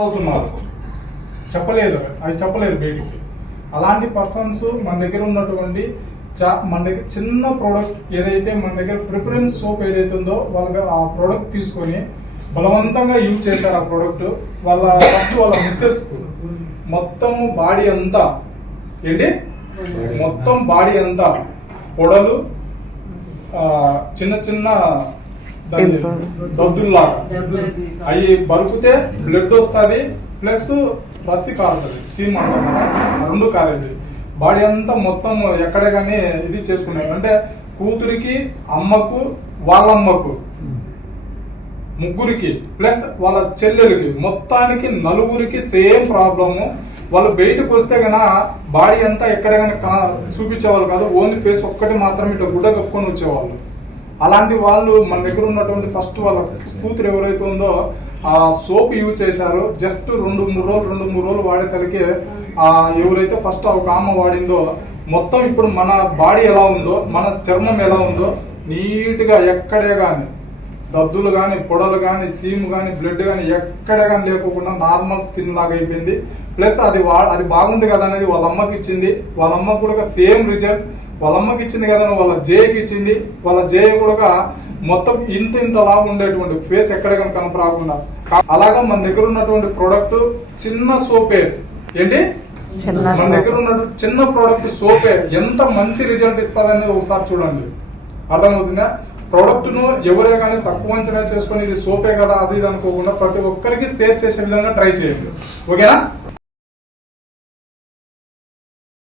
అవుతున్నారు, చెప్పలేదు, అవి చెప్పలేదు బయటికి. అలాంటి పర్సన్స్ మన దగ్గర ఉన్నటువంటి మన దగ్గర చిన్న ప్రోడక్ట్ ఏదైతే మన దగ్గర ప్రిఫరెన్స్ సోప్ ఏదైతే ఉందో వాళ్ళకి ఆ ప్రోడక్ట్ తీసుకొని బలవంతంగా యూజ్ చేశారు. ఆ ప్రోడక్ట్ ఫస్ట్ వాళ్ళ మిస్సెస్ మొత్తం బాడీ అంతా మొత్తం బాడీ అంతా పొడలు, చిన్న చిన్న దద్దుల్లాగా అవి బరుకుతే బ్లడ్ వస్తుంది, ప్లస్ రస్సి కారుతుంది, సీమ్ అంటారు, రెండు కారేది. బాడీ అంతా మొత్తం ఎక్కడ కానీ ఇది చేసుకున్నాయి. అంటే కూతురికి, అమ్మకు, వాళ్ళమ్మకు, ముగ్గురికి ప్లస్ వాళ్ళ చెల్లెలకి, మొత్తానికి నలుగురికి సేమ్ ప్రాబ్లము. వాళ్ళు బయటకు వస్తే గన బాడీ అంతా ఎక్కడ కానీ చూపించేవాళ్ళు కాదు, ఓన్లీ ఫేస్ ఒక్కటి మాత్రం ఇట్లా గుడ్డ కప్పుకొని వచ్చేవాళ్ళు. అలాంటి వాళ్ళు మన దగ్గర ఉన్నటువంటి ఫస్ట్ వాళ్ళ కూతురు ఎవరైతే ఉందో ఆ సోప్ యూజ్ చేశారు. జస్ట్ 2-3 రోజులు వాడేసరికి ఎవరైతే ఫస్ట్ ఒక అమ్మ వాడిందో మొత్తం ఇప్పుడు మన బాడీ ఎలా ఉందో, మన చర్మం ఎలా ఉందో నీట్గా ఎక్కడే కానీ దద్దులు కానీ, పొడలు కానీ, చీము కానీ, బ్లడ్ కానీ ఎక్కడే కానీ లేకోకుండా నార్మల్ స్కిన్ లాగా అయిపోయింది. ప్లస్ అది బాగుంది కదా అనేది వాళ్ళ అమ్మకి ఇచ్చింది. వాళ్ళ అమ్మకి కూడా సేమ్ రిజల్ట్. వాళ్ళ అమ్మకి ఇచ్చింది కదా వాళ్ళ జేకి ఇచ్చింది. వాళ్ళ జే కూడా మొత్తం ఇంతలా ఉండేటువంటి ఫేస్ ఎక్కడ కానీ కనపరాకుండా. అలాగా మన దగ్గర ఉన్నటువంటి ప్రోడక్ట్ చిన్న సోపే మన దగ్గర ఉన్నటువంటి చిన్న ప్రోడక్ట్ సోపే ఎంత మంచి రిజల్ట్ ఇస్తుందనేది ఒకసారి చూడండి, అర్థమవుతుందా? ప్రోడక్ట్ ను ఎవరే కానీ తక్కువ అంచనా చేసుకుని ఇది సోపే కదా అది ఇది అనుకోకుండా ప్రతి ఒక్కరికి షేర్ చేసే విధంగా ట్రై చేయండి, ఓకేనా?